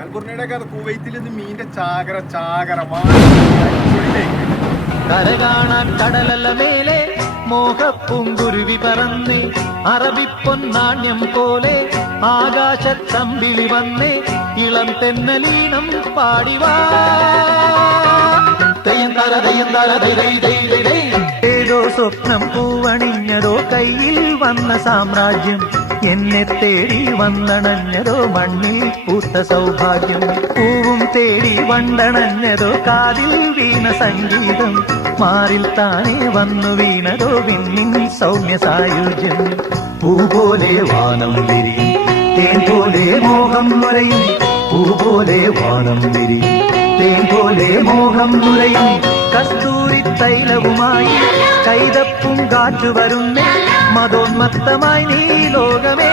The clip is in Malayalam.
കൽബുർണയുടെ കുവൈത്തിൽ നിന്ന് മീന്റെ ചാകര കരകാണാൻ കടലല്ല മേലെ മോഹപ്പൂങ്കുരുവി പറന്നേ അറബിപ്പൊന്നാണ്യം പോലെ ആകാശത്തമ്പിളി വന്നേ ഇളം തെന്നലീനം പാടിവാ ഏതോ സ്വപ്നം പൂവണിഞ്ഞതോ കയ്യിൽ വന്ന സാമ്രാജ്യം എന്നെ തേടി വന്നണഞ്ഞതോ മണ്ണിൽ പൂത്ത സൗഭാഗ്യം പൂവും തേടി വണ്ടണഞ്ഞതോ കാതിൽ വീണ സംഗീതം മാറിൽ താനേ വന്നു വീണതോ വിണ്ണിൻ സൗമ്യ സായുജ്യം പൂ പോലെ വാനം വിരിയും തേൻ പോലെ മോഹം നുരയും പൂ പോലെ വാനം വിരിയും തേൻ പോലെ മോഹം നുരയും കസ്തൂരി തൈലവുമായി കൈതപ്പും കാറ്റു വരുന്നേ മതോന്മത്തമായി നീ ലോകമേ